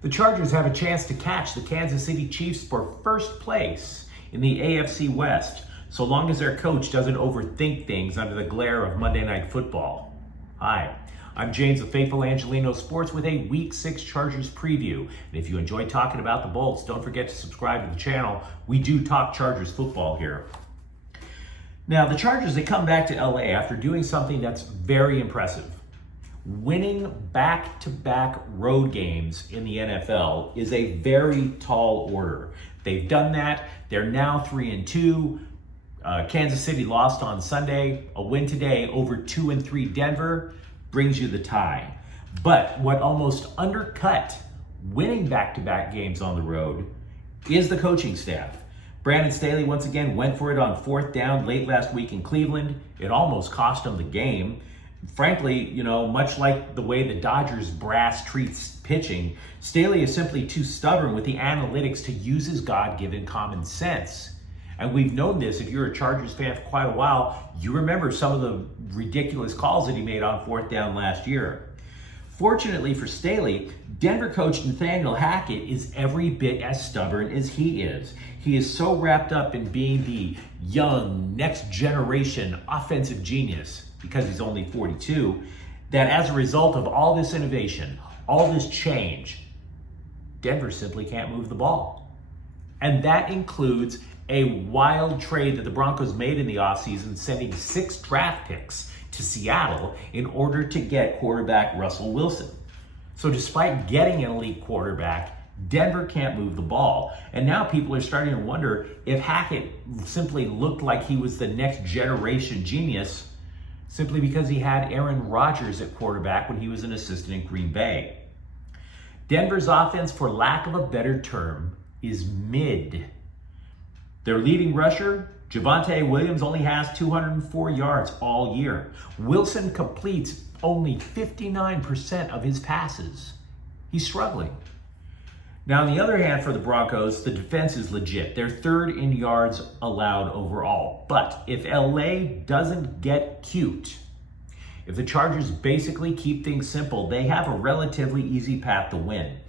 The Chargers have a chance to catch the Kansas City Chiefs for first place in the AFC West, so long as their coach doesn't overthink things under the glare of Monday Night Football. Hi, I'm James of Faithful Angelino Sports with a Week 6 Chargers preview. And if you enjoy talking about the Bolts, don't forget to subscribe to the channel. We do talk Chargers football here. Now, the Chargers, they come back to LA after doing something that's very impressive. Winning back-to-back road games in the NFL is a very tall order. They've done that. They're now 3-2. Kansas City lost on Sunday. A win today over 2-3 Denver brings you the tie. But what almost undercut winning back-to-back games on the road is the coaching staff. Brandon Staley once again went for it on fourth down late last week in Cleveland. It almost cost him the game. Frankly, much like the way the Dodgers brass treats pitching, Staley is simply too stubborn with the analytics to use his God-given common sense. And we've known this. If you're a Chargers fan for quite a while, you remember some of the ridiculous calls that he made on fourth down last year. Fortunately for Staley, Denver coach Nathaniel Hackett is every bit as stubborn as he is. He is so wrapped up in being the young, next generation offensive genius, because he's only 42, that as a result of all this innovation, all this change, Denver simply can't move the ball. And that includes a wild trade that the Broncos made in the offseason, sending 6 draft picks to Seattle in order to get quarterback Russell Wilson. So despite getting an elite quarterback, Denver can't move the ball. And now people are starting to wonder if Hackett simply looked like he was the next generation genius simply because he had Aaron Rodgers at quarterback when he was an assistant in Green Bay. Denver's offense, for lack of a better term, is mid. Their leading rusher, Javonte Williams, only has 204 yards all year. Wilson completes only 59% of his passes. He's struggling. Now, on the other hand, for the Broncos, the defense is legit. They're third in yards allowed overall. But if LA doesn't get cute, if the Chargers basically keep things simple, they have a relatively easy path to win.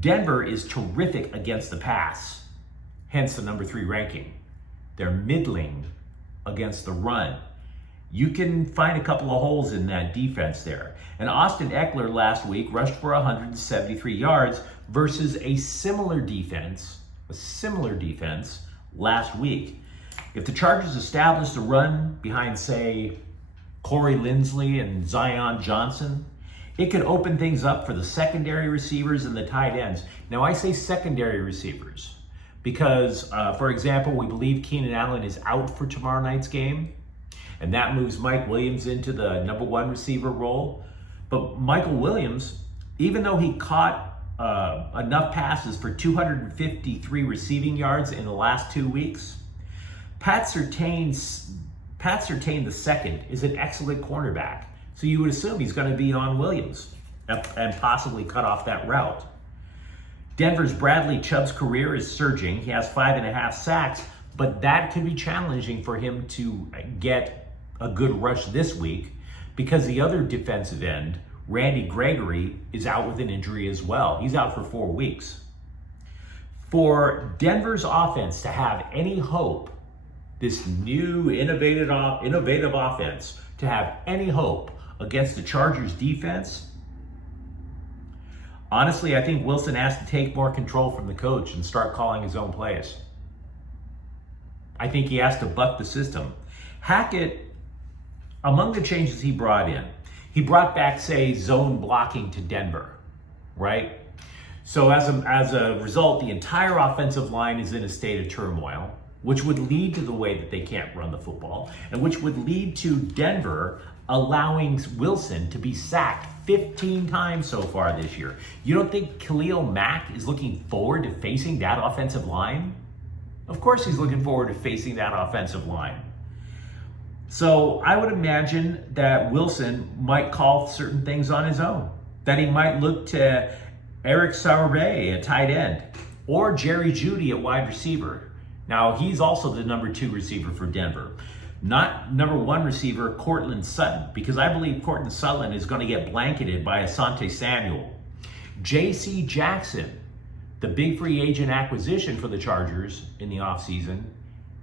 Denver is terrific against the pass, hence the number 3 ranking. They're middling against the run. You can find a couple of holes in that defense there. And Austin Eckler last week rushed for 173 yards versus a similar defense last week. If the Chargers establish the run behind, say, Corey Linsley and Zion Johnson, it could open things up for the secondary receivers and the tight ends. Now, I say secondary receivers because, for example, we believe Keenan Allen is out for tomorrow night's game, and that moves Mike Williams into the number 1 receiver role. But Michael Williams, even though he caught enough passes for 253 receiving yards in the last 2 weeks, Pat Surtain II is an excellent cornerback. So you would assume he's going to be on Williams and possibly cut off that route. Denver's Bradley Chubb's career is surging. He has 5.5 sacks, but that could be challenging for him to get a good rush this week because the other defensive end, Randy Gregory, is out with an injury as well. He's out for 4 weeks. For Denver's offense to have any hope, this new innovative offense, to have any hope against the Chargers defense, honestly, I think Wilson has to take more control from the coach and start calling his own plays. I think he has to buck the system. Hackett, among the changes he brought in, he brought back, say, zone blocking to Denver, right? So as a result, the entire offensive line is in a state of turmoil, which would lead to the way that they can't run the football, and which would lead to Denver allowing Wilson to be sacked 15 times so far this year. You don't think Khalil Mack is looking forward to facing that offensive line? Of course he's looking forward to facing that offensive line. So I would imagine that Wilson might call certain things on his own, that he might look to Eric Sauve, a tight end, or Jerry Jeudy at wide receiver. Now, he's also the number 2 receiver for Denver. Not number 1 receiver, Courtland Sutton, because I believe Courtland Sutton is going to get blanketed by Asante Samuel. J.C. Jackson, the big free agent acquisition for the Chargers in the offseason,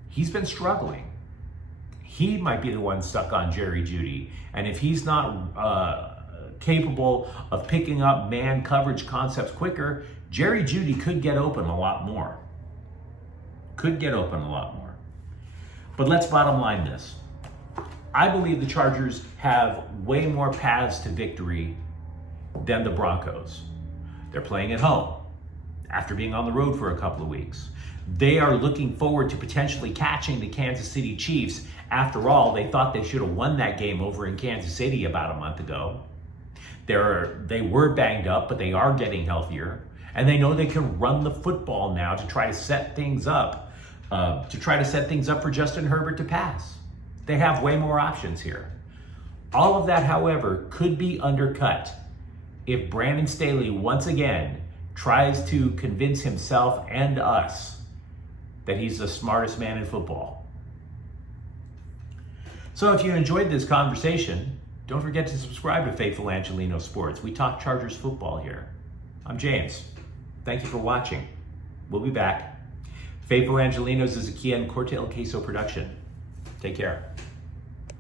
he's been struggling. He might be the one stuck on Jerry Jeudy. And if he's not capable of picking up man coverage concepts quicker, Jerry Jeudy could get open a lot more. But let's bottom line this. I believe the Chargers have way more paths to victory than the Broncos. They're playing at home after being on the road for a couple of weeks. They are looking forward to potentially catching the Kansas City Chiefs. After all, they thought they should have won that game over in Kansas City about a month ago. They were banged up, but they are getting healthier. And they know they can run the football now to try to set things up, for Justin Herbert to pass. They have way more options here. All of that, however, could be undercut if Brandon Staley once again tries to convince himself and us that he's the smartest man in football. So if you enjoyed this conversation, don't forget to subscribe to Faithful Angelino Sports. We talk Chargers football here. I'm James. Thank you for watching. We'll be back. Faithful Angelinos is a Kian Corte El Queso production. Take care.